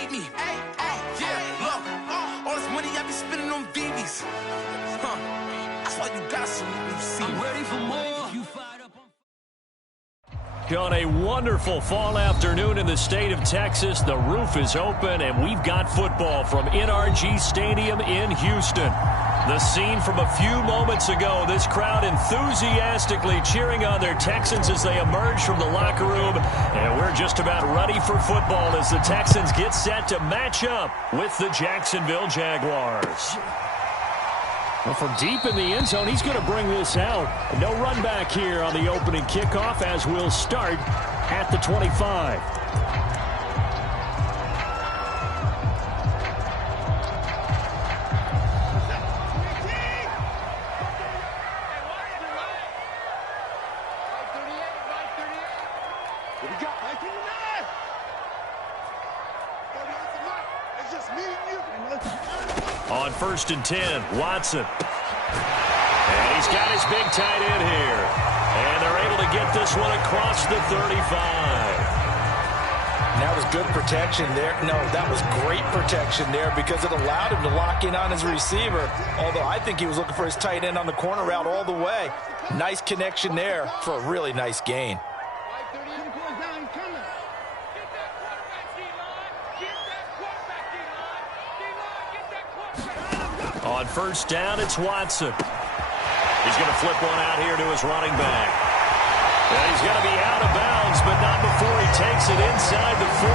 feed me. Yeah, look, all this money I be spending on BBs. That's why you gotta salute when you see me. I'm ready for more. You fired up on a wonderful fall afternoon in the state of Texas. The roof is open, and we've got football from NRG Stadium in Houston. The scene from a few moments ago, this crowd enthusiastically cheering on their Texans as they emerge from the locker room. And we're just about ready for football as the Texans get set to match up with the Jacksonville Jaguars. Well, from deep in the end zone, he's going to bring this out. No run back here on the opening kickoff as we'll start at the 25. On 1st and 10, Watson. And he's got his big tight end here. And they're able to get this one across the 35. That was good protection there. No, that was great protection there because it allowed him to lock in on his receiver. Although I think he was looking for his tight end on the corner route all the way. Nice connection there for a really nice gain. On 1st down, it's Watson. He's going to flip one out here to his running back. And he's going to be out of bounds, but not before he takes it inside the 40.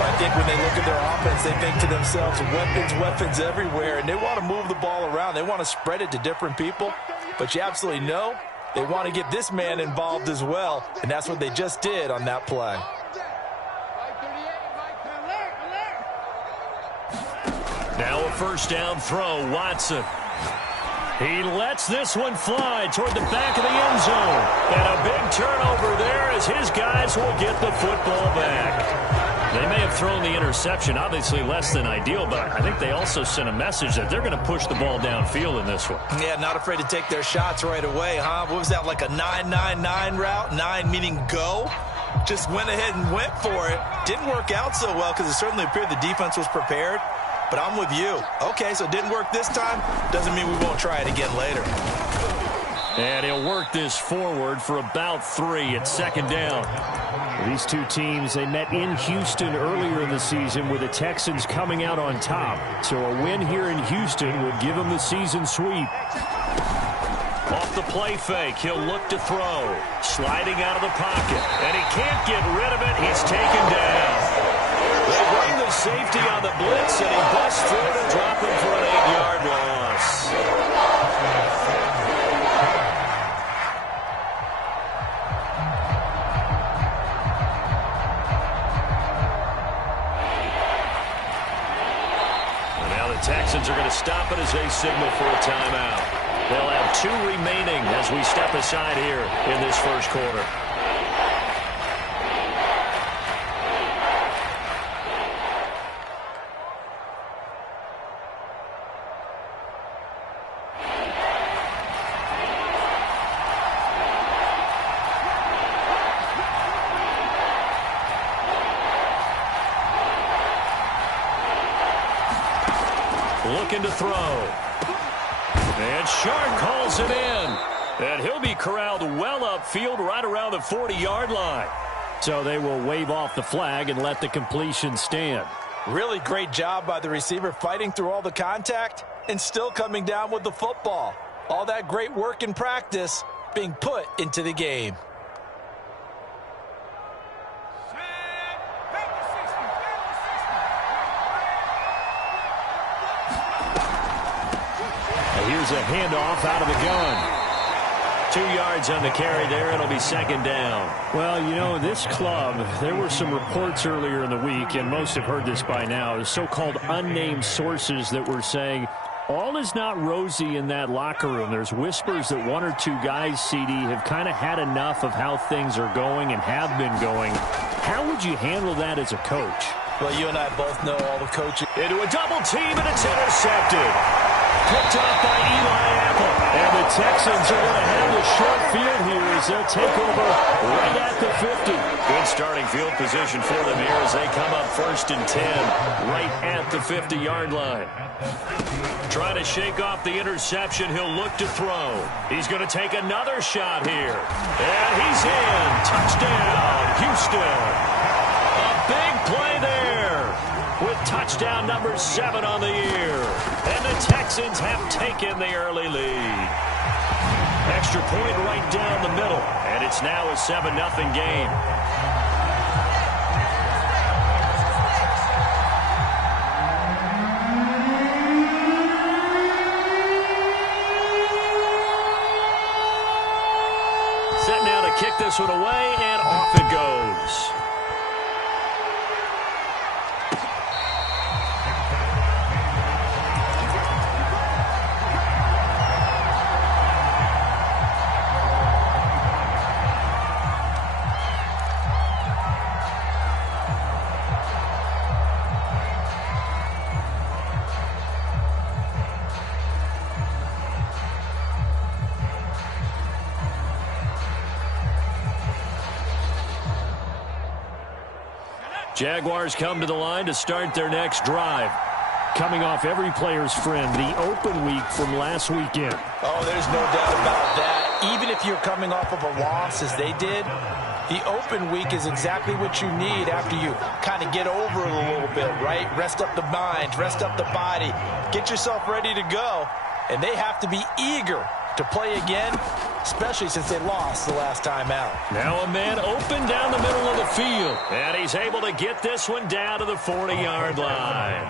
I think when they look at their offense, they think to themselves, weapons everywhere, and they want to move the ball around. They want to spread it to different people, but you absolutely know they want to get this man involved as well, and that's what they just did on that play. Now a 1st down throw, Watson. He lets this one fly toward the back of the end zone. And a big turnover there as his guys will get the football back. They may have thrown the interception, obviously less than ideal, but I think they also sent a message that they're going to push the ball downfield in this one. Yeah, not afraid to take their shots right away, huh? What was that, like a 9-9-9 route? 9 meaning go? Just went ahead and went for it. Didn't work out so well because it certainly appeared the defense was prepared. But I'm with you. Okay, so it didn't work this time. Doesn't mean we won't try it again later. And he'll work this forward for about 3 at 2nd down. These two teams, they met in Houston earlier in the season with the Texans coming out on top. So a win here in Houston would give them the season sweep. Off the play fake, he'll look to throw. Sliding out of the pocket. And he can't get rid of it. He's taken down. They bring the safety on the blitz, and he busts through to drop him for an 8-yard loss. And now the Texans are going to stop it as they signal for a timeout. They'll have 2 remaining as we step aside here in this first quarter. Looking to throw. And Shark calls it in. And he'll be corralled well upfield right around the 40-yard line. So they will wave off the flag and let the completion stand. Really great job by the receiver fighting through all the contact and still coming down with the football. All that great work in practice being put into the game. Here's a handoff out of the gun. 2 yards on the carry there. It'll be 2nd down. Well, you know, this club, there were some reports earlier in the week, and most have heard this by now, the so-called unnamed sources that were saying all is not rosy in that locker room. There's whispers that 1 or 2 guys, CD, have kind of had enough of how things are going and have been going. How would you handle that as a coach? Well, you and I both know all the coaches. Into a double team, and it's intercepted. picked off by Eli Apple. And the Texans are going to have the short field here as they'll take over right at the 50. Good starting field position for them here as they come up 1st and 10 right at the 50-yard line. Trying to shake off the interception. He'll look to throw. He's going to take another shot here. And he's in. Touchdown, Houston. A big play there with touchdown number 7 on the year. And the Texans have taken the early lead. Extra point right down the middle. And it's now a 7-0 game. Set now to kick this one away, and off it goes. Jaguars come to the line to start their next drive. Coming off every player's friend, the open week from last weekend. Oh, there's no doubt about that. Even if you're coming off of a loss as they did, the open week is exactly what you need after you kind of get over it a little bit, right? Rest up the mind, rest up the body, get yourself ready to go. And they have to be eager to play again, especially since they lost the last time out. Now a man open down the middle of the field. And he's able to get this one down to the 40-yard line.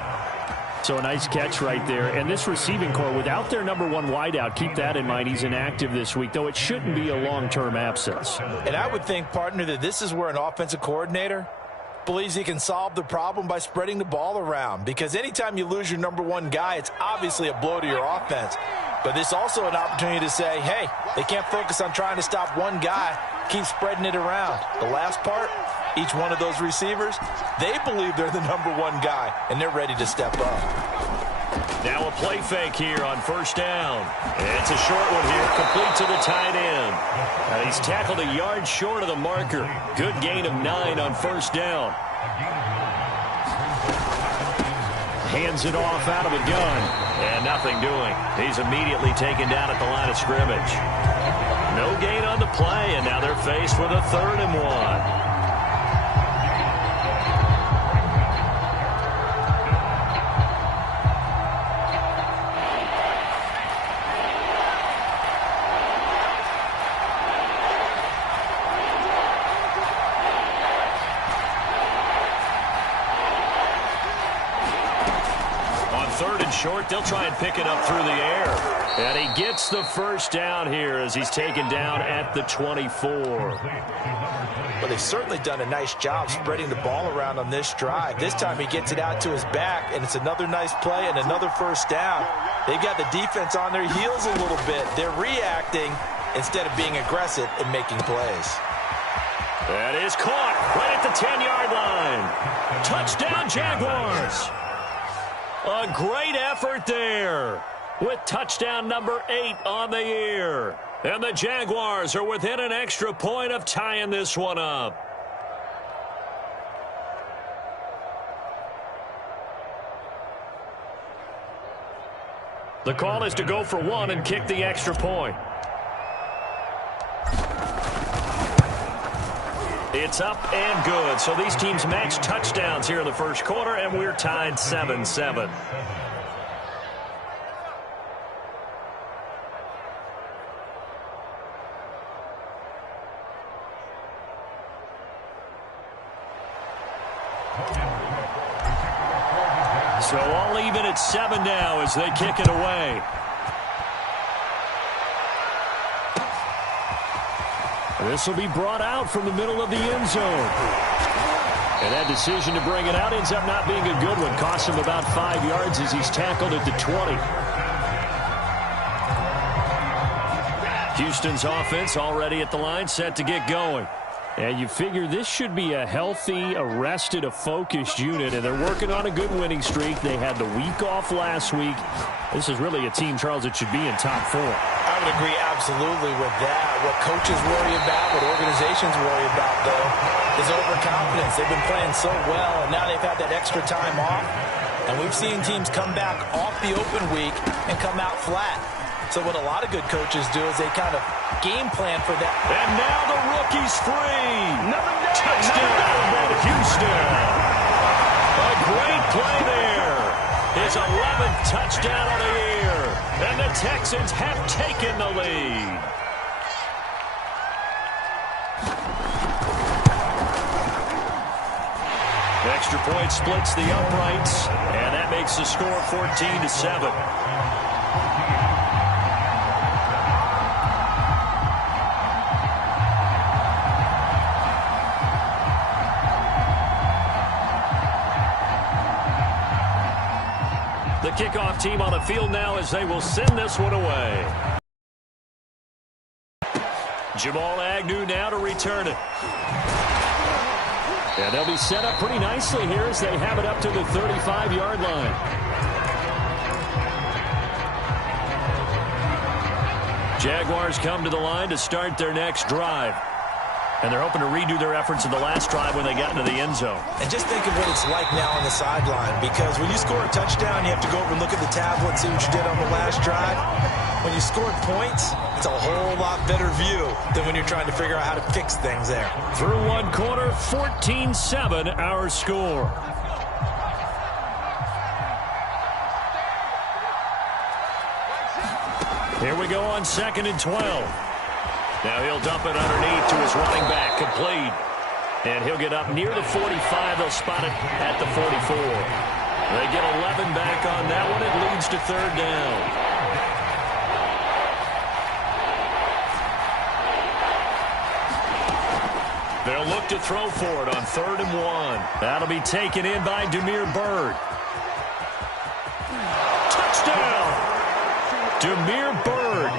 So a nice catch right there. And this receiving core, without their number 1 wideout, keep that in mind. He's inactive this week, though it shouldn't be a long-term absence. And I would think, partner, that this is where an offensive coordinator believes he can solve the problem by spreading the ball around. Because anytime you lose your number 1 guy, it's obviously a blow to your offense. But this is also an opportunity to say, hey, they can't focus on trying to stop one guy. Keep spreading it around. The last part, each one of those receivers, they believe they're the number 1 guy, and they're ready to step up. Now a play fake here on 1st down. It's a short one here, complete to the tight end. And he's tackled a yard short of the marker. Good gain of 9 on 1st down. Hands it off out of a gun. And nothing doing. He's immediately taken down at the line of scrimmage. No gain on the play, and now they're faced with a 3rd and 1. Short, they'll try and pick it up through the air. And he gets the 1st down here as he's taken down at the 24. Well, they've certainly done a nice job spreading the ball around on this drive. This time he gets it out to his back, and it's another nice play and another 1st down. They've got the defense on their heels a little bit. They're reacting instead of being aggressive and making plays. That is caught right at the 10-yard line. Touchdown, Jaguars. A great effort there with touchdown number 8 on the year. And the Jaguars are within an extra point of tying this one up. The call is to go for 1 and kick the extra point. It's up and good. So these teams match touchdowns here in the 1st quarter, and we're tied 7-7. So all even at 7 now as they kick it away. This will be brought out from the middle of the end zone. And that decision to bring it out ends up not being a good one. Costs him about 5 yards as he's tackled at the 20. Houston's offense already at the line, set to get going. And you figure this should be a healthy, a rested, a focused unit, and they're working on a good winning streak. They had the week off last week. This is really a team, Charles, that should be in top 4. I would agree absolutely with that. What coaches worry about, what organizations worry about, though, is overconfidence. They've been playing so well, and now they've had that extra time off. And we've seen teams come back off the open week and come out flat. So what a lot of good coaches do is they kind of game plan for that. And now the rookie's free. Touchdown, Houston. A great play there. His 11th touchdown of the year. And the Texans have taken the lead. Extra point splits the uprights, and that makes the score 14-7. The kickoff team on the field now as they will send this one away. Jamal Agnew now to return it. And they'll be set up pretty nicely here as they have it up to the 35-yard line. Jaguars come to the line to start their next drive. And they're hoping to redo their efforts in the last drive when they got into the end zone. And just think of what it's like now on the sideline, because when you score a touchdown, you have to go over and look at the tablet and see what you did on the last drive. When you scored points, it's a whole lot better view than when you're trying to figure out how to fix things there. Through one quarter, 14-7 our score. Here we go on 2nd and 12. Now he'll dump it underneath to his running back, complete. And he'll get up near the 45. They'll spot it at the 44. They get 11 back on that one. It leads to 3rd down. They'll look to throw for it on 3rd and 1. That'll be taken in by Demir Byrd. Touchdown! Demir Byrd.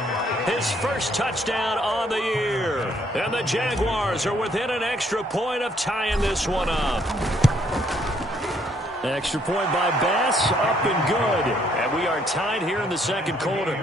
His first touchdown on the year. And the Jaguars are within an extra point of tying this one up. Extra point by Bass, up and good. And we are tied here in the 2nd quarter.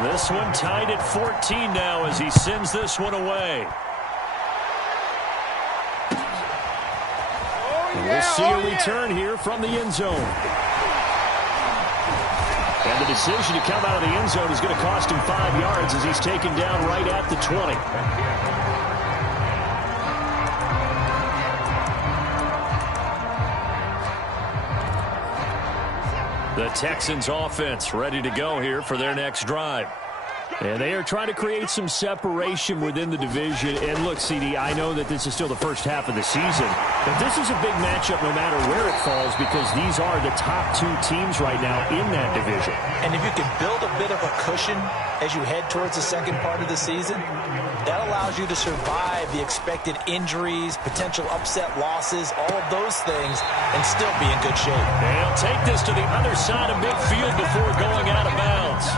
This one tied at 14 now as he sends this one away. And we'll see a return here from the end zone. And the decision to come out of the end zone is going to cost him 5 yards as he's taken down right at the 20. The Texans offense ready to go here for their next drive. And they are trying to create some separation within the division. And look, CD, I know that this is still the first half of the season, but this is a big matchup no matter where it falls because these are the top 2 teams right now in that division. And if you can build a bit of a cushion as you head towards the second part of the season, that allows you to survive the expected injuries, potential upset losses, all of those things, and still be in good shape. They'll take this to the other side of midfield before going out of bounds.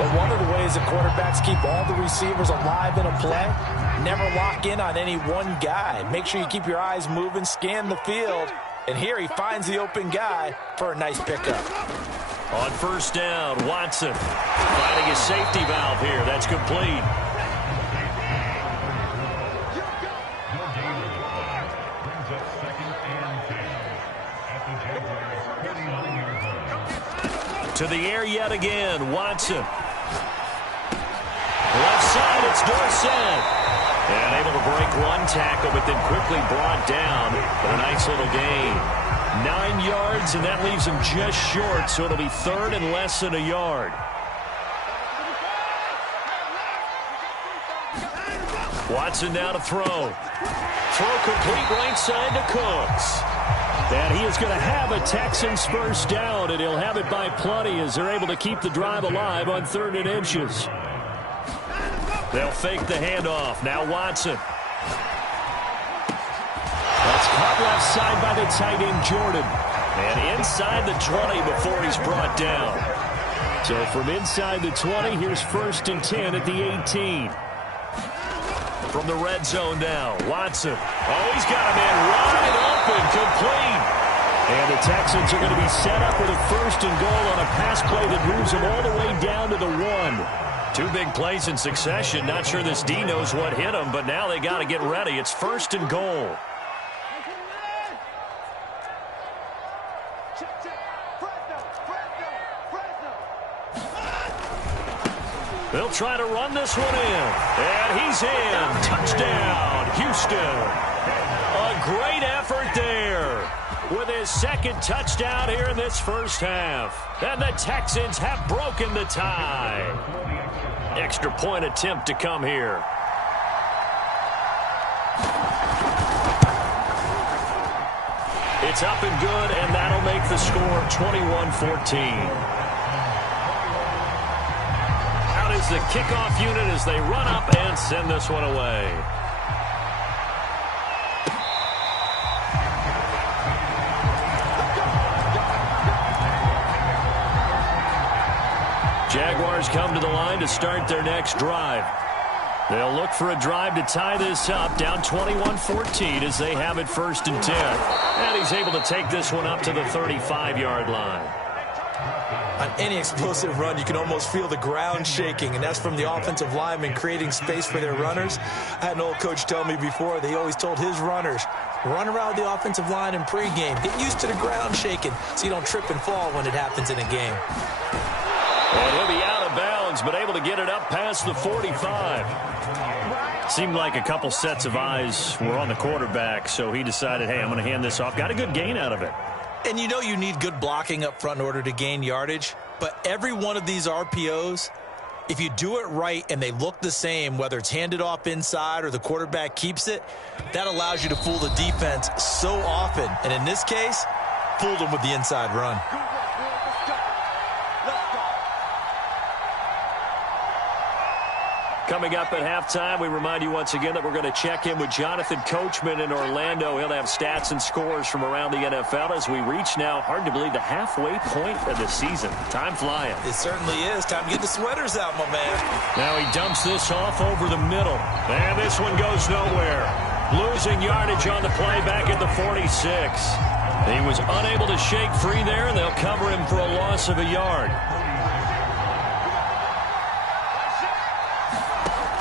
But one of the ways the quarterbacks keep all the receivers alive in a play, never lock in on any one guy. Make sure you keep your eyes moving, scan the field, and here he finds the open guy for a nice pickup. On 1st down, Watson finding a safety valve here. That's complete. To the air yet again, Watson. Left side, it's Dorsett. And able to break one tackle, but then quickly brought down with a nice little gain. 9 yards, and that leaves him just short, so it'll be 3rd and less than a yard. Watson now to throw. Throw complete right side to Cooks. And he is going to have a Texans first down, and he'll have it by plenty as they're able to keep the drive alive on 3rd and inches. They'll fake the handoff. Now Watson. That's caught left side by the tight end, Jordan. And inside the 20 before he's brought down. So from inside the 20, here's 1st and 10 at the 18. From the red zone now, Watson. Oh, he's got a man wide open, complete. And the Texans are going to be set up with a 1st and goal on a pass play that moves them all the way down to the 1. 2 big plays in succession. Not sure this D knows what hit him, but now they got to get ready. It's 1st and goal. They'll try to run this one in. And he's in. Touchdown, Houston. A great effort there with his 2nd touchdown here in this first half. And the Texans have broken the tie. Extra point attempt to come here. It's up and good, and that'll make the score 21-14. Is the kickoff unit as they run up and send this one away. Jaguars come to the line to start their next drive. They'll look for a drive to tie this up, down 21-14 as they have it 1st and 10. And he's able to take this one up to the 35-yard line. On any explosive run, you can almost feel the ground shaking, and that's from the offensive linemen creating space for their runners. I had an old coach tell me before, they always told his runners, run around the offensive line in pregame. Get used to the ground shaking so you don't trip and fall when it happens in a game. And he'll be out of bounds, but able to get it up past the 45. Seemed like a couple sets of eyes were on the quarterback, so he decided, hey, I'm going to hand this off. Got a good gain out of it. And you know you need good blocking up front in order to gain yardage. But every one of these RPOs, if you do it right and they look the same, whether it's handed off inside or the quarterback keeps it, that allows you to fool the defense so often. And in this case, fooled them with the inside run. Coming up at halftime, we remind you once again that we're going to check in with Jonathan Coachman in Orlando. He'll have stats and scores from around the NFL as we reach now, hard to believe, the halfway point of the season. Time flying. It certainly is. Time to get the sweaters out, my man. Now he dumps this off over the middle. And this one goes nowhere. Losing yardage on the play back at the 46. He was unable to shake free there, and they'll cover him for a loss of a yard.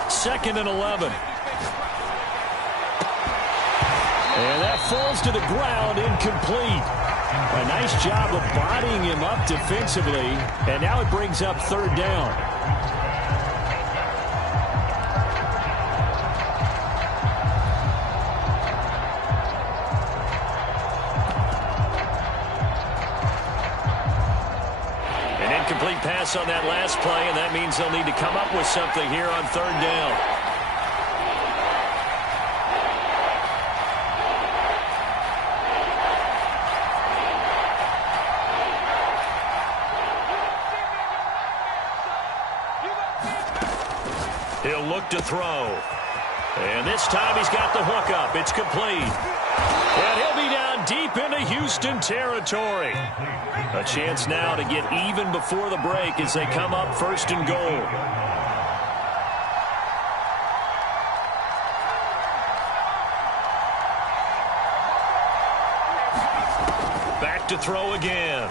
2nd and 11. And that falls to the ground, incomplete. A nice job of bodying him up defensively, and now it brings up 3rd down. Incomplete pass on that last play, and that means they'll need to come up with something here on 3rd down. He'll look to throw. And this time he's got the hook up. It's complete. And he'll be down deep into Houston territory. A chance now to get even before the break as they come up 1st and goal. Back to throw again.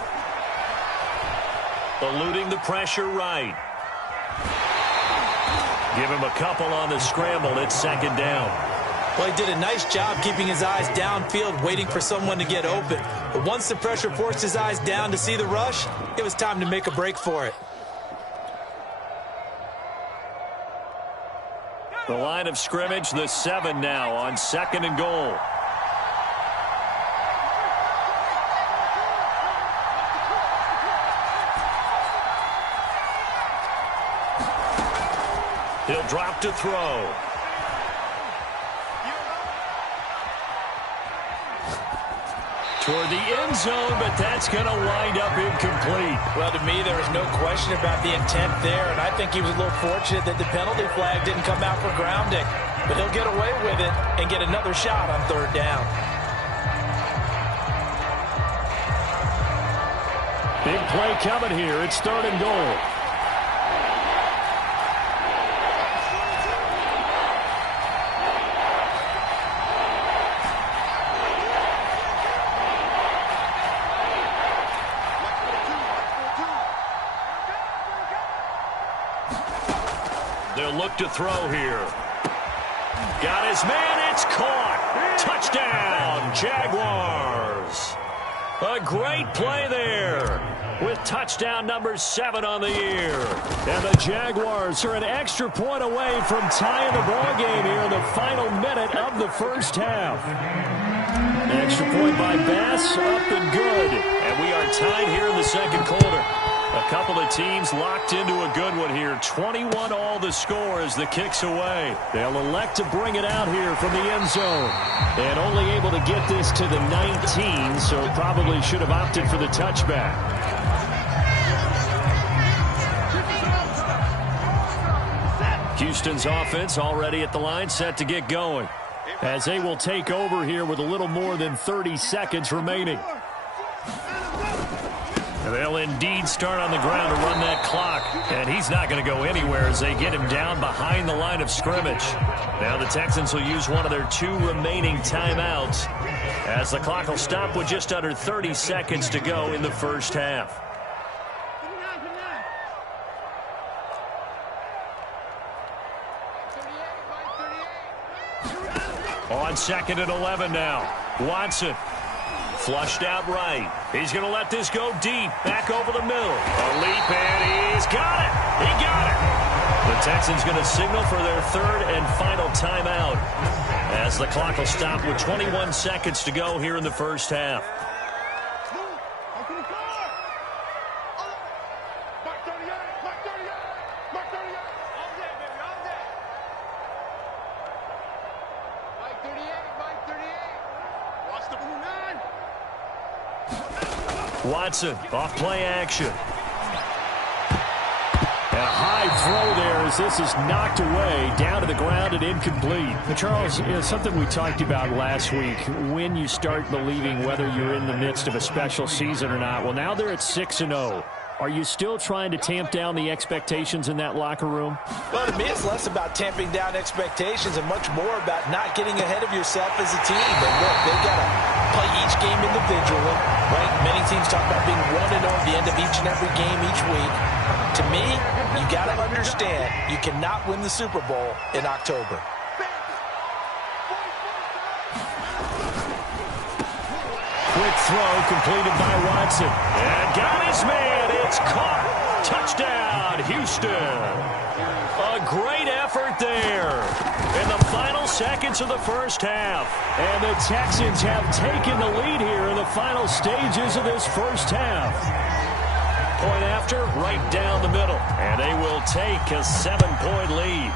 Eluding the pressure right. Give him a couple on the scramble. It's 2nd down. Well, he did a nice job keeping his eyes downfield, waiting for someone to get open. But once the pressure forced his eyes down to see the rush, it was time to make a break for it. The line of scrimmage, the 7 now on 2nd and goal. He'll drop to throw. toward the end zone, but that's going to wind up incomplete. Well, to me, there was no question about the intent there, and I think he was a little fortunate that the penalty flag didn't come out for grounding. But he'll get away with it and get another shot on third down. Big play coming here. It's third and goal. They'll look to throw here. Got his man. It's caught. Touchdown, Jaguars. A great play there with touchdown number 7 on the year. And the Jaguars are an extra point away from tying the ball game here in the final minute of the first half. Extra point by Bass, up and good. And we are tied here in the second quarter. A couple of teams locked into a good one here. 21 all the score as the kick's away. They'll elect to bring it out here from the end zone. And only able to get this to the 19, so probably should have opted for the touchback. Houston's offense already at the line, set to get going. As they will take over here with a little more than 30 seconds remaining. They'll indeed start on the ground to run that clock. And he's not going to go anywhere as they get him down behind the line of scrimmage. Now the Texans will use one of their 2 remaining timeouts as the clock will stop with just under 30 seconds to go in the first half. On 2nd and 11 now. Watson. Flushed out right. He's going to let this go deep. Back over the middle. A leap, and he's got it. He got it. The Texans going to signal for their 3rd and final timeout as the clock will stop with 21 seconds to go here in the first half. Watson off play action. And a high throw there as this is knocked away down to the ground and incomplete. But Charles, something we talked about last week, when you start believing whether you're in the midst of a special season or not. Well, now they're at 6-0. Are you still trying to tamp down the expectations in that locker room? Well, to me, it's less about tamping down expectations and much more about not getting ahead of yourself as a team. And look, they've got to play each game individually, right? Many teams talk about being 1-0 at the end of each and every game each week. To me, you got to understand you cannot win the Super Bowl in October. Quick throw completed by Watson. And got his man. It's caught. Touchdown, Houston. A great effort there in the final seconds of the first half. And the Texans have taken the lead here in the final stages of this first half. Point after, right down the middle. And they will take a 7-point lead.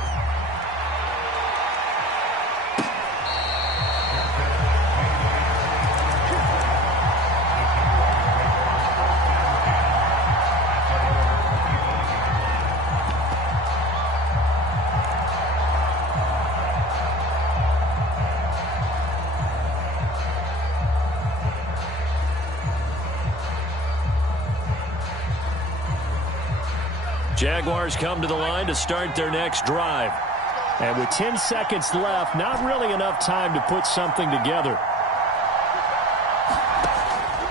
Jaguars come to the line to start their next drive. And with 10 seconds left, not really enough time to put something together.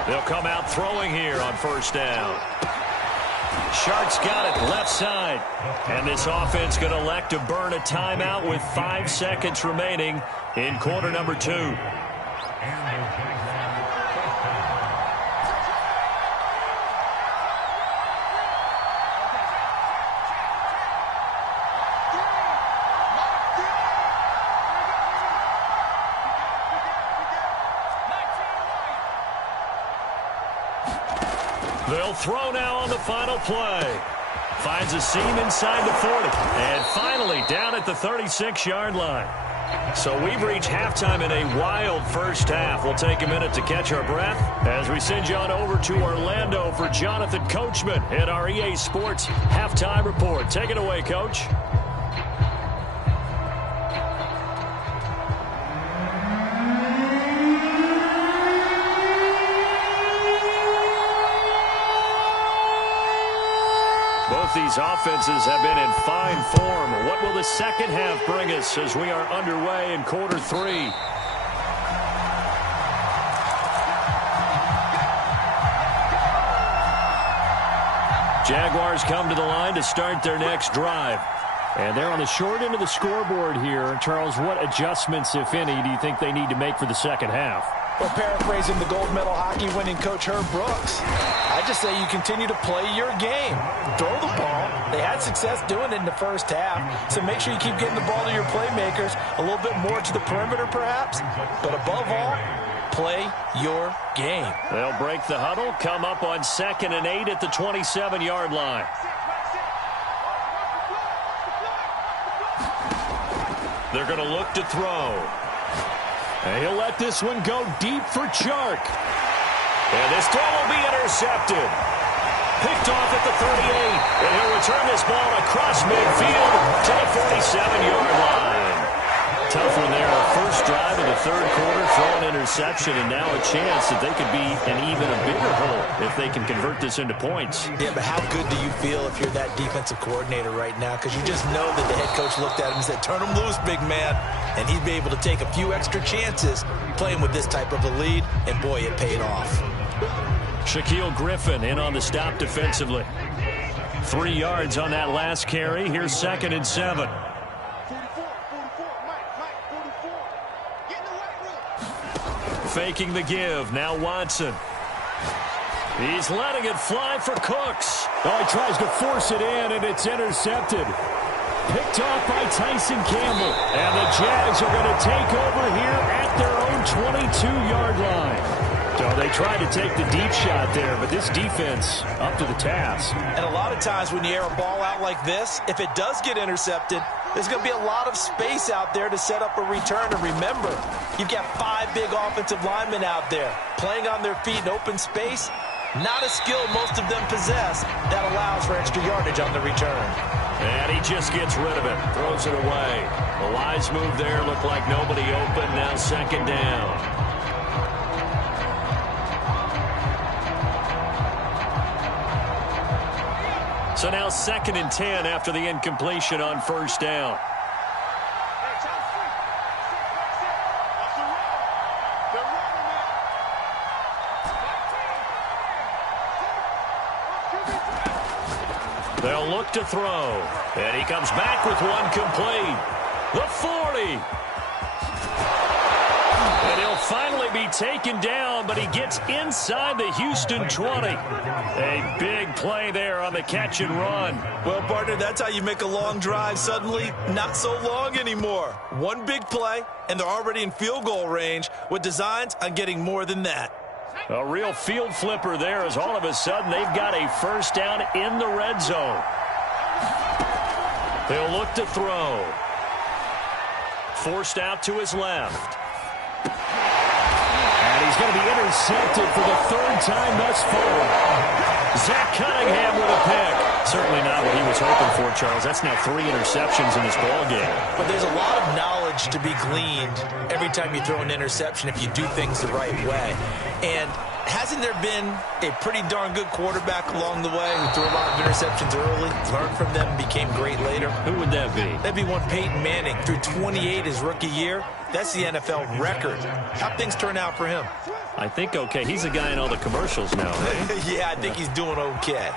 They'll come out throwing here on first down. Shark's got it left side. And this offense going to elect to burn a timeout with 5 seconds remaining in quarter number 2. They'll throw now on the final play. Finds a seam inside the 40. And finally down at the 36-yard line. So we've reached halftime in a wild first half. We'll take a minute to catch our breath as we send you on over to Orlando for Jonathan Coachman in our EA Sports Halftime Report. Take it away, Coach. Both these offenses have been in fine form. What will the second half bring us as we are underway in quarter three? Jaguars come to the line to start their next drive. And they're on the short end of the scoreboard here. Charles, what adjustments, if any, do you think they need to make for the second half? Well, paraphrasing the gold medal hockey winning coach Herb Brooks, I just say you continue to play your game. Throw the ball. They had success doing it in the first half, so make sure you keep getting the ball to your playmakers, a little bit more to the perimeter perhaps, but above all, play your game. They'll break the huddle, come up on 2nd and 8 at the 27-yard line. They're going to look to throw. And he'll let this one go deep for Chark. And this throw will be intercepted. Picked off at the 38. And he'll return this ball across midfield to the 47-yard line. Tough one there. First drive of the third quarter, throw an interception, and now a chance that they could be in even a bigger hole if they can convert this into points. Yeah, but how good do you feel if you're that defensive coordinator right now? Because you just know that the head coach looked at him and said, turn him loose, big man. And he'd be able to take a few extra chances playing with this type of a lead, and boy, it paid off. Shaquille Griffin in on the stop defensively. 3 yards on that last carry. Here's 2nd and 7. Faking the give. Now Watson. He's letting it fly for Cooks. Oh, he tries to force it in, and it's intercepted. Picked off by Tyson Campbell. And the Jags are going to take over here at their own 22-yard line. So they tried to take the deep shot there, but this defense up to the task. And a lot of times when you air a ball out like this, if it does get intercepted, there's going to be a lot of space out there to set up a return. And remember, you've got 5 big offensive linemen out there playing on their feet in open space. Not a skill most of them possess that allows for extra yardage on the return. And he just gets rid of it, throws it away. The wise move there, looked like nobody open. Now 2nd down. So now 2nd and 10 after the incompletion on first down. They'll look to throw. And he comes back with one complete. The 40. And he'll finally be taken down, but he gets inside the Houston 20. A big play there on the catch and run. Well, partner, that's how you make a long drive suddenly not so long anymore. One big play, and they're already in field goal range with designs on getting more than that. A real field flipper there as all of a sudden they've got a first down in the red zone. They'll look to throw. Forced out to his left. And he's going to be intercepted for the 3rd time thus far. Zach Cunningham with a pick. Certainly not what he was hoping for, Charles. That's now 3 interceptions in this ball game. But there's a lot of knowledge to be gleaned every time you throw an interception if you do things the right way. And hasn't there been a pretty darn good quarterback along the way who threw a lot of interceptions early, learned from them, and became great later? Who would that be? That'd be one Peyton Manning. Threw 28 his rookie year. That's the NFL record. How'd things turn out for him? I think okay. He's a guy in all the commercials now, right? Yeah, I think he's doing okay.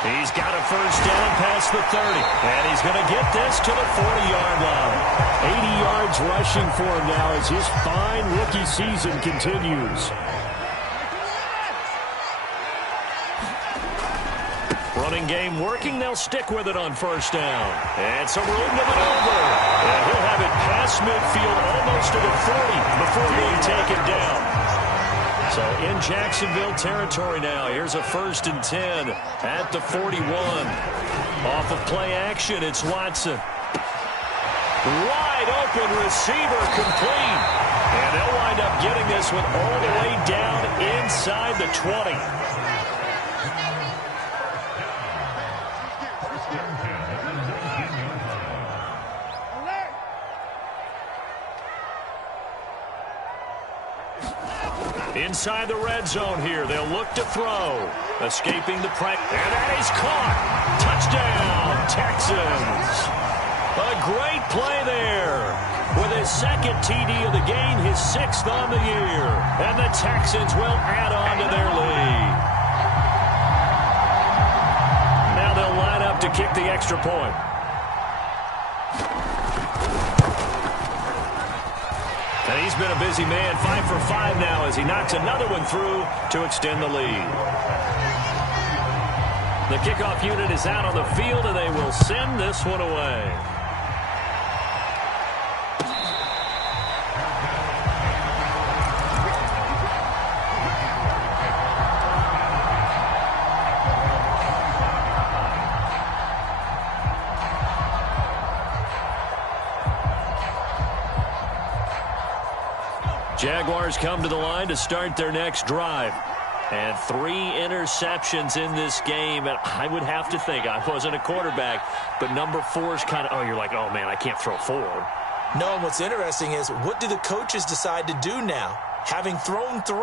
He's got a first down past the 30. And he's going to get this to the 40-yard line. 80 yards rushing for him now as his fine rookie season continues. Running game working. They'll stick with it on first down. And some room to maneuver. And he'll have it past midfield almost to the 40 before being taken down. So in Jacksonville territory now. Here's a 1st and 10 at the 41. Off of play action, it's Watson. Wide open receiver complete. And they'll wind up getting this one all the way down inside the 20. Inside the red zone here, they'll look to throw. Escaping the pressure, and that is caught. Touchdown, Texans. A great play there. With his second TD of the game, his 6th on the year. And the Texans will add on to their lead. Now they'll line up to kick the extra point. And he's been a busy man, 5 for 5 now as he knocks another one through to extend the lead. The kickoff unit is out on the field, and they will send this one away. Jaguars come to the line to start their next drive. And 3 interceptions in this game. And I would have to think, I wasn't a quarterback, but number 4 is kind of, you're like, oh, man, I can't throw 4. No, and what's interesting is, what do the coaches decide to do now? Having thrown 3,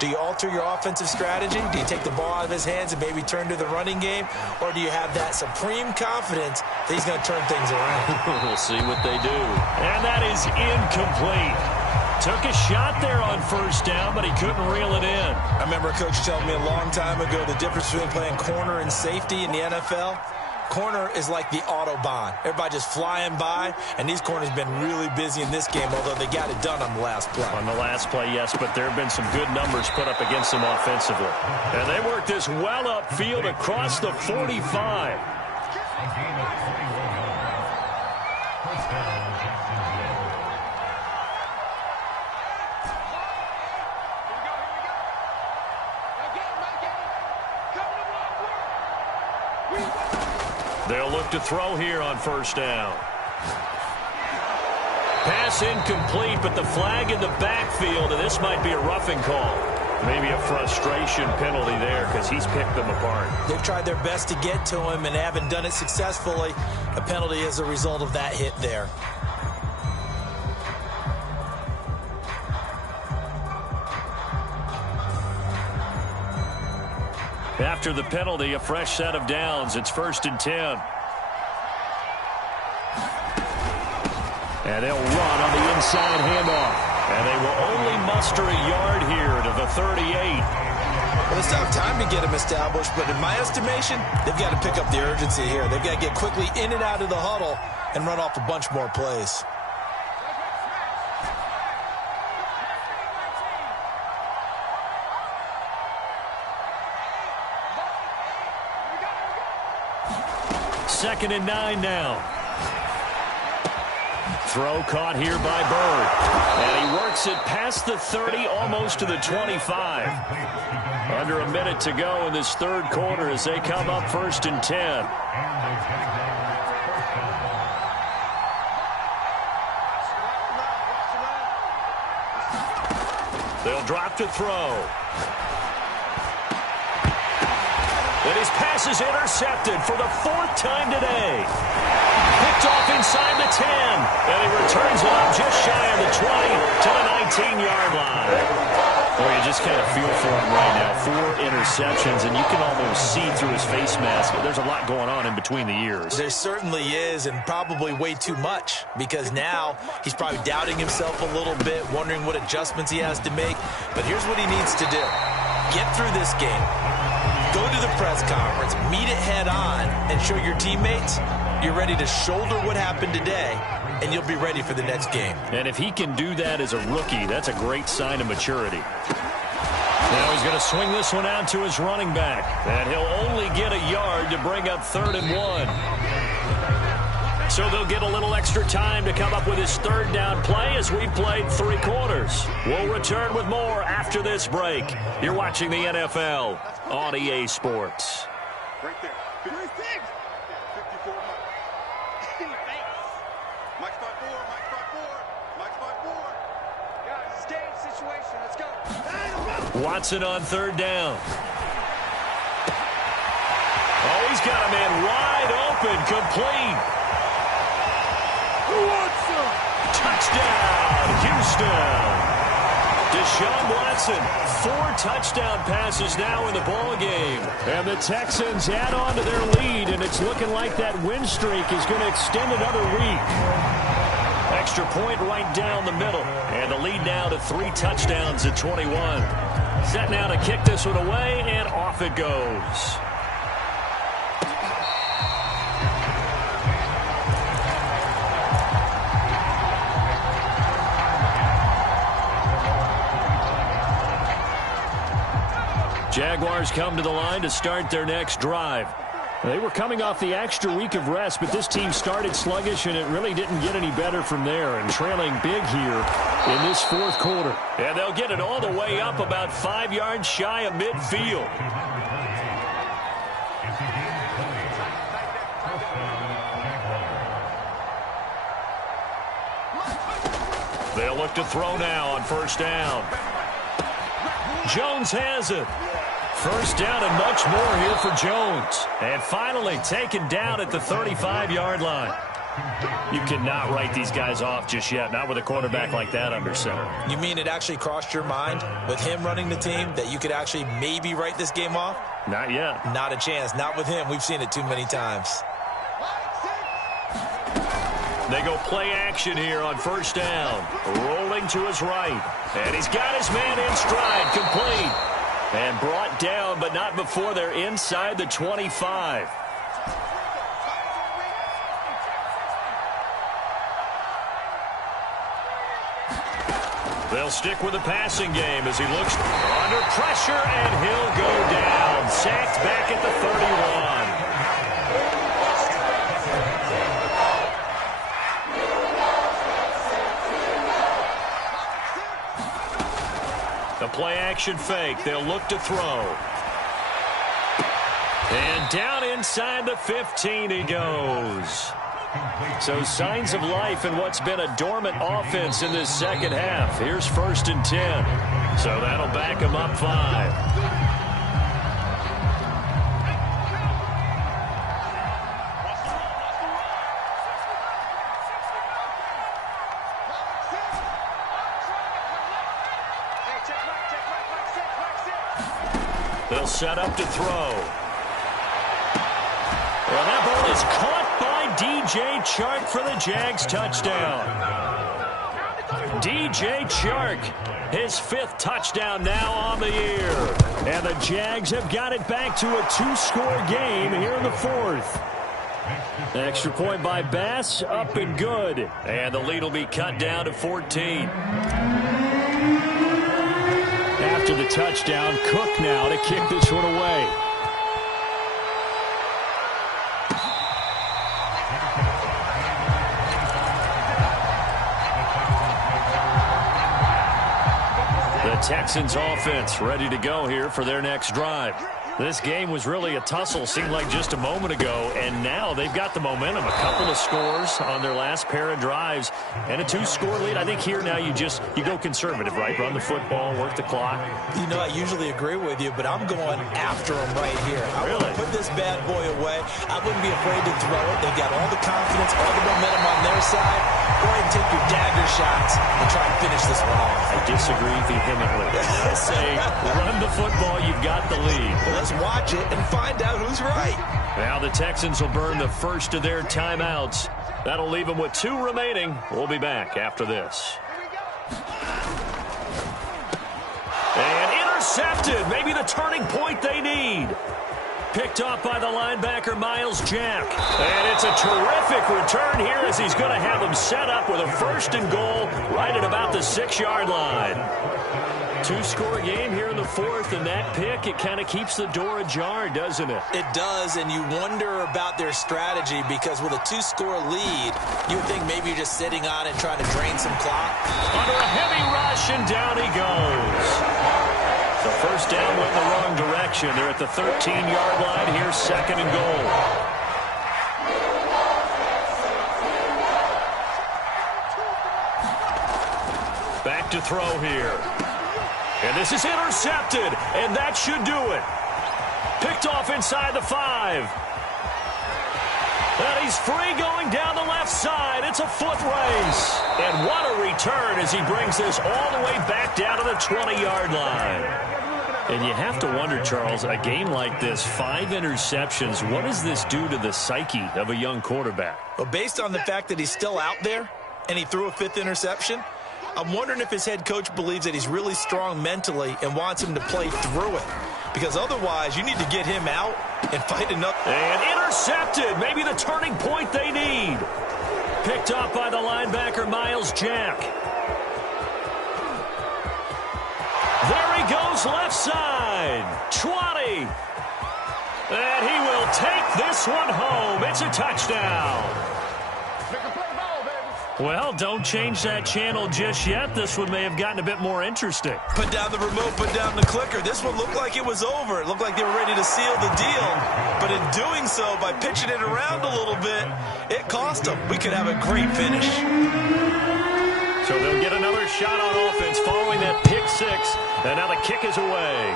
do you alter your offensive strategy? Do you take the ball out of his hands and maybe turn to the running game? Or do you have that supreme confidence that he's going to turn things around? We'll see what they do. And that is incomplete. Took a shot there on first down, but he couldn't reel it in. I remember a coach telling me a long time ago the difference between playing corner and safety in the NFL. Corner is like the Autobahn. Everybody just flying by, and these corners have been really busy in this game, although they got it done on the last play. On the last play, yes, but there have been some good numbers put up against them offensively. And they work this well upfield across the 45. They'll look to throw here on first down. Pass incomplete, but the flag in the backfield, and this might be a roughing call. Maybe a frustration penalty there because he's picked them apart. They've tried their best to get to him and haven't done it successfully. A penalty as a result of that hit there. After the penalty, a fresh set of downs. It's 1st and 10. And they'll run on the inside handoff. And they will only muster a yard here to the 38. Well, it's not time to get them established, but in my estimation, they've got to pick up the urgency here. They've got to get quickly in and out of the huddle and run off a bunch more plays. Second and 9 now. Throw caught here by Bird. And he works it past the 30, almost to the 25. Under a minute to go in this third quarter as they come up 1st and 10. They'll drop to throw. And his pass is intercepted for the 4th time today. Picked off inside the 10. And he returns it up just shy of the 20 to the 19-yard line. Boy, you just kind of feel for him right now. 4 interceptions, and you can almost see through his face mask. There's a lot going on in between the ears. There certainly is, and probably way too much, because now he's probably doubting himself a little bit, wondering what adjustments he has to make. But here's what he needs to do. Get through this game. Go to the press conference, meet it head on, and show your teammates you're ready to shoulder what happened today, and you'll be ready for the next game. And if he can do that as a rookie, that's a great sign of maturity. Now he's going to swing this one out to his running back, and he'll only get a yard to bring up 3rd and 1. So they'll get a little extra time to come up with his 3rd down play as we played 3 quarters. We'll return with more after this break. You're watching the NFL on EA Sports. Right there. 54. Mike, start. Watson on third down. Oh, he's got a man wide open, complete. Touchdown, Houston. Deshaun Watson, 4 touchdown passes now in the ball game. And the Texans add on to their lead, and it's looking like that win streak is going to extend another week. Extra point right down the middle. And the lead now to 3 touchdowns at 21. Set now to kick this one away, and off it goes. Jaguars come to the line to start their next drive. They were coming off the extra week of rest, but this team started sluggish, and it really didn't get any better from there, and trailing big here in this fourth quarter. And they'll get it all the way up about 5 yards shy of midfield. They'll look to throw now on first down. Jones has it. First down and much more here for Jones. And finally taken down at the 35-yard line. You cannot write these guys off just yet, not with a quarterback like that under center. You mean it actually crossed your mind with him running the team that you could actually maybe write this game off? Not yet. Not a chance. Not with him. We've seen it too many times. They go play action here on first down. Rolling to his right. And he's got his man in stride, complete. And brought down, but not before they're inside the 25. They'll stick with the passing game as he looks under pressure, and he'll go down. Sacked back at the 31. The play-action fake. They'll look to throw. And down inside the 15 he goes. So signs of life in what's been a dormant offense in this second half. Here's 1st and 10. So that'll back him up 5. They'll set up to throw. Well, that ball is caught by DJ Chark for the Jags touchdown. DJ Chark, his 5th touchdown now on the year. And the Jags have got it back to a 2-score game here in the 4th. Extra point by Bass, up and good. And the lead will be cut down to 14. After the touchdown, Cook now to kick this one away. The Texans offense ready to go here for their next drive. This game was really a tussle, seemed like just a moment ago, and now they've got the momentum. A couple of scores on their last pair of drives and a 2-score lead. I think here now you go conservative, right? Run the football, work the clock. You know, I usually agree with you, but I'm going after them right here. I want to put this bad boy away. I wouldn't be afraid to throw it. They've got all the confidence, all the momentum on their side. Go ahead and take your dagger shots and try and finish this one off. I disagree vehemently. I say run the football, you've got the lead. Well, let's watch it and find out who's right. Now the Texans will burn the first of their timeouts. That'll leave them with 2 remaining. We'll be back after this. And intercepted. Maybe the turning point they need. Picked off by the linebacker, Miles Jack. And it's a terrific return here as he's going to have them set up with a 1st and goal right at about the 6-yard line. 2-score game here in the 4th, and that pick, it kind of keeps the door ajar, doesn't it? It does, and you wonder about their strategy because with a 2-score lead, you would think maybe you're just sitting on it trying to drain some clock. Under a heavy rush, and down he goes. The first down went in the wrong direction. They're at the 13-yard line. Here's 2nd and goal. Back to throw here. And this is intercepted, and that should do it. Picked off inside the 5. And he's free going down the left side. It's a foot race. And what a return as he brings this all the way back down to the 20-yard line. And you have to wonder, Charles, a game like this, 5 interceptions, what does this do to the psyche of a young quarterback? Well, based on the fact that he's still out there and he threw a 5th interception, I'm wondering if his head coach believes that he's really strong mentally and wants him to play through it. Because otherwise, you need to get him out and fight another. And intercepted. Maybe the turning point they need. Picked up by the linebacker, Miles Jack. There he goes, left side. 20. And he will take this one home. It's a touchdown. Well, don't change that channel just yet. This one may have gotten a bit more interesting. Put down the remote, put down the clicker. This one looked like it was over. It looked like they were ready to seal the deal. But in doing so, by pitching it around a little bit, it cost them. We could have a great finish. So they'll get another shot on offense following that pick 6. And now the kick is away.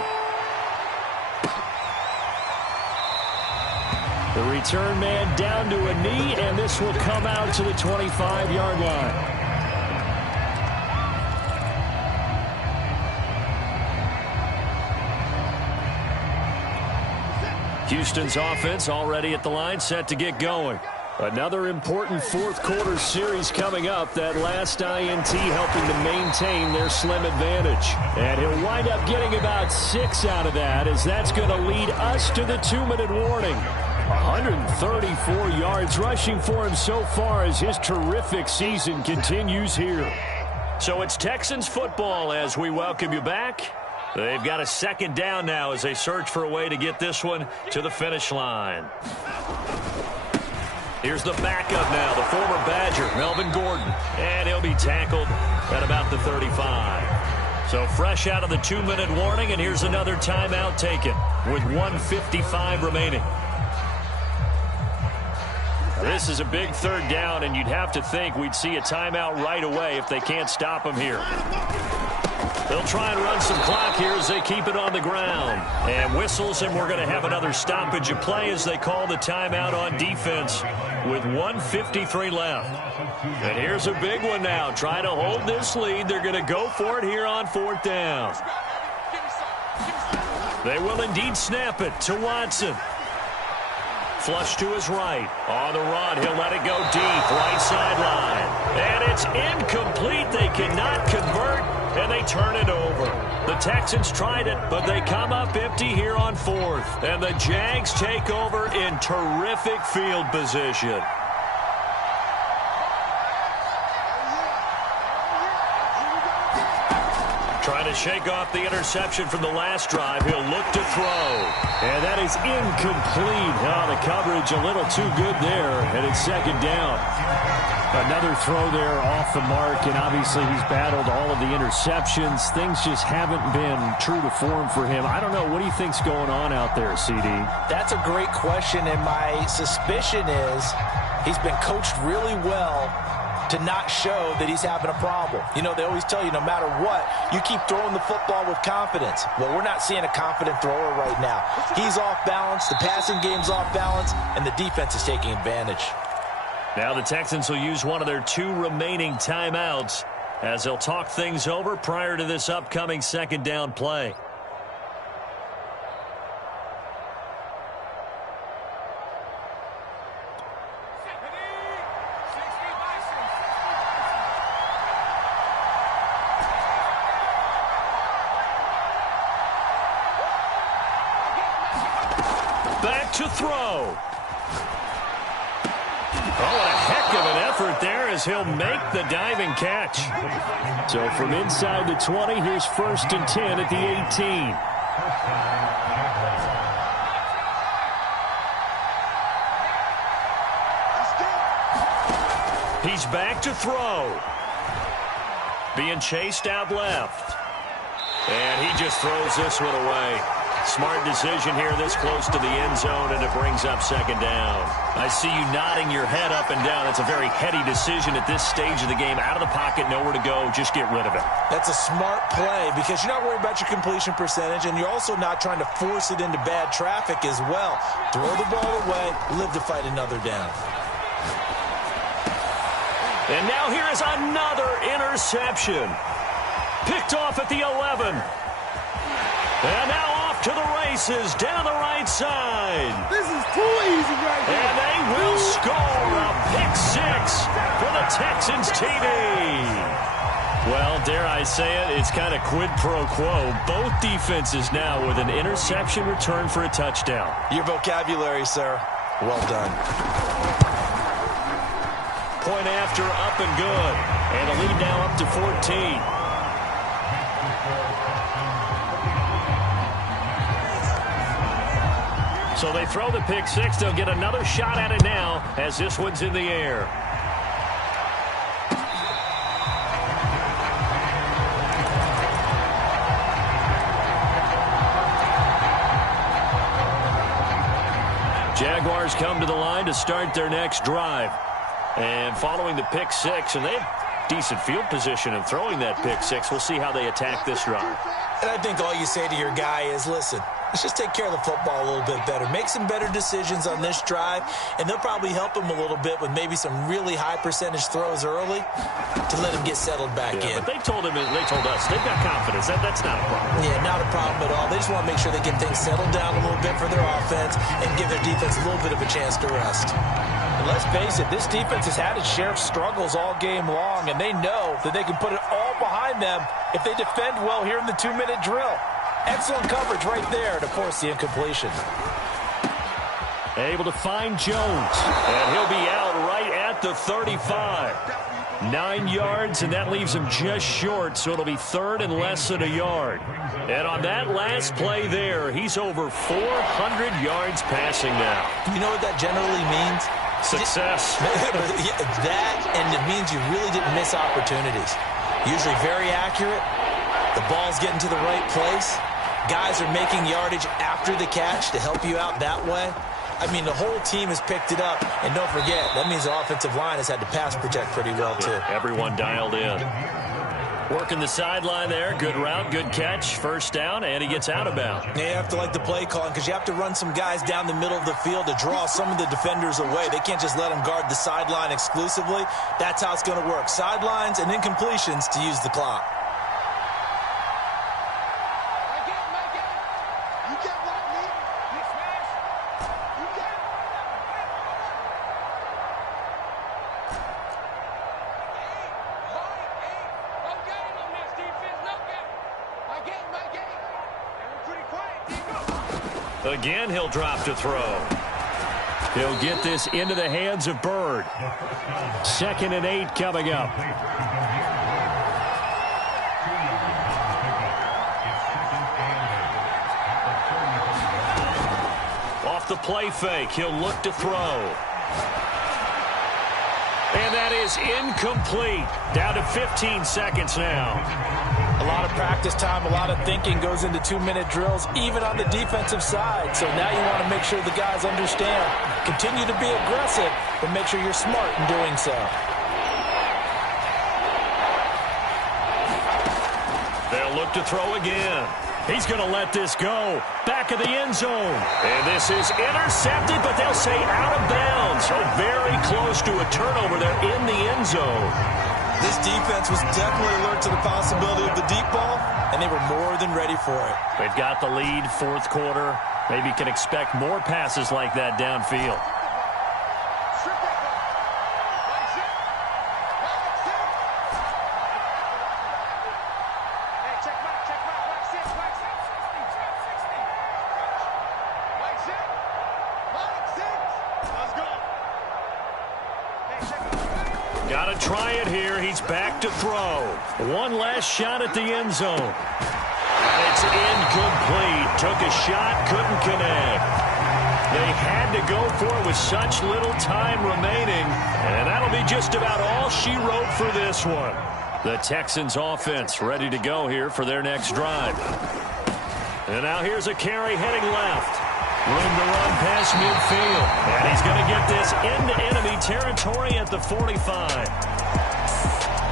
The return man down to a knee, and this will come out to the 25-yard line. Houston's offense already at the line, set to get going. Another important fourth-quarter series coming up. That last INT helping to maintain their slim advantage. And he'll wind up getting about 6 out of that, as that's going to lead us to the 2-minute warning. 134 yards rushing for him so far as his terrific season continues here. So it's Texans football as we welcome you back. They've got a 2nd down now as they search for a way to get this one to the finish line. Here's the backup now, the former Badger, Melvin Gordon. And he'll be tackled at about the 35. So fresh out of the 2-minute warning, and here's another timeout taken with 1:55 remaining. This is a big 3rd down, and you'd have to think we'd see a timeout right away if they can't stop him here. They'll try and run some clock here as they keep it on the ground. And whistles, and we're going to have another stoppage of play as they call the timeout on defense with 1:53 left. And here's a big one now. Trying to hold this lead. They're going to go for it here on 4th down. They will indeed snap it to Watson. Flush to his right. On the run, he'll let it go deep, right sideline. And it's incomplete. They cannot convert, and they turn it over. The Texans tried it, but they come up empty here on 4th. And the Jags take over in terrific field position. Trying to shake off the interception from the last drive. He'll look to throw. And that is incomplete. Oh, the coverage a little too good there. And it's 2nd down. Another throw there off the mark. And obviously he's battled all of the interceptions. Things just haven't been true to form for him. I don't know. What do you think's going on out there, CD? That's a great question. And my suspicion is he's been coached really well to not show that he's having a problem. You know, they always tell you no matter what, you keep throwing the football with confidence. Well, we're not seeing a confident thrower right now. He's off balance, the passing game's off balance, and the defense is taking advantage. Now the Texans will use one of their 2 remaining timeouts as they'll talk things over prior to this upcoming 2nd down play. Back to throw. Oh, what a heck of an effort there as he'll make the diving catch. So from inside the 20, here's 1st and 10 at the 18. He's back to throw. Being chased out left. And he just throws this one away. Smart decision here this close to the end zone, and it brings up second down. I see you nodding your head up and down. That's a very heady decision at this stage of the game. Out of the pocket, nowhere to go. Just get rid of it. That's a smart play because you're not worried about your completion percentage, and you're also not trying to force it into bad traffic as well. Throw the ball away, live to fight another down. And now here is another interception. Picked off at the 11. And now off to the races down the right side. This is too easy right here. And they will score a pick-6 for the Texans TD. Well, dare I say it, it's kind of quid pro quo. Both defenses now with an interception return for a touchdown. Your vocabulary, sir. Well done. Point after, up and good. And a lead now up to 14. So they throw the pick-6. They'll get another shot at it now as this one's in the air. Jaguars come to the line to start their next drive. And following the pick-6, and they have decent field position in throwing that pick-6. We'll see how they attack this drive. And I think all you say to your guy is, listen, let's just take care of the football a little bit better. Make some better decisions on this drive, and they'll probably help him a little bit with maybe some really high percentage throws early to let him get settled back in. But they told us they've got confidence. That's not a problem. Yeah, not a problem at all. They just want to make sure they get things settled down a little bit for their offense and give their defense a little bit of a chance to rest. And let's face it, this defense has had its share of struggles all game long, and they know that they can put it all behind them if they defend well here in the 2-minute drill. Excellent coverage right there to force the incompletion. Able to find Jones, and he'll be out right at the 35. 9 yards, and that leaves him just short, so it'll be third and less than a yard. And on that last play there, he's over 400 yards passing now. You know what that generally means? Success. That, and it means you really didn't miss opportunities. Usually very accurate. The ball's getting to the right place. Guys are making yardage after the catch to help you out that way. I mean, the whole team has picked it up. And don't forget, that means the offensive line has had to pass protect pretty well, too. Everyone dialed in. Working the sideline there. Good route, good catch. First down, and he gets out of bounds. You have to like the play calling because you have to run some guys down the middle of the field to draw some of the defenders away. They can't just let them guard the sideline exclusively. That's how it's going to work. Sidelines and incompletions to use the clock. Again, he'll drop to throw. He'll get this into the hands of Bird. 2nd and 8 coming up. Off the play fake, he'll look to throw. And that is incomplete. Down to 15 seconds now. A lot of practice time, a lot of thinking goes into 2-minute drills, even on the defensive side. So now you want to make sure the guys understand. Continue to be aggressive, but make sure you're smart in doing so. They'll look to throw again. He's going to let this go. Back of the end zone. And this is intercepted, but they'll say out of bounds. So very close to a turnover there in the end zone. This defense was definitely alert to the possibility of the deep ball, and they were more than ready for it. They've got the lead, 4th quarter. Maybe can expect more passes like that downfield. Got to try it here. He's back to throw. One last shot at the end zone. And it's incomplete. Took a shot, couldn't connect. They had to go for it with such little time remaining. And that'll be just about all she wrote for this one. The Texans offense ready to go here for their next drive. And now here's a carry heading left. Room to run past midfield. And he's going to get this into enemy territory at the 45.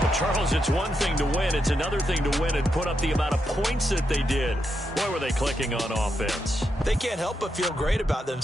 Well, Charles, it's one thing to win. It's another thing to win and put up the amount of points that they did. Boy, were they clicking on offense. They can't help but feel great about themselves.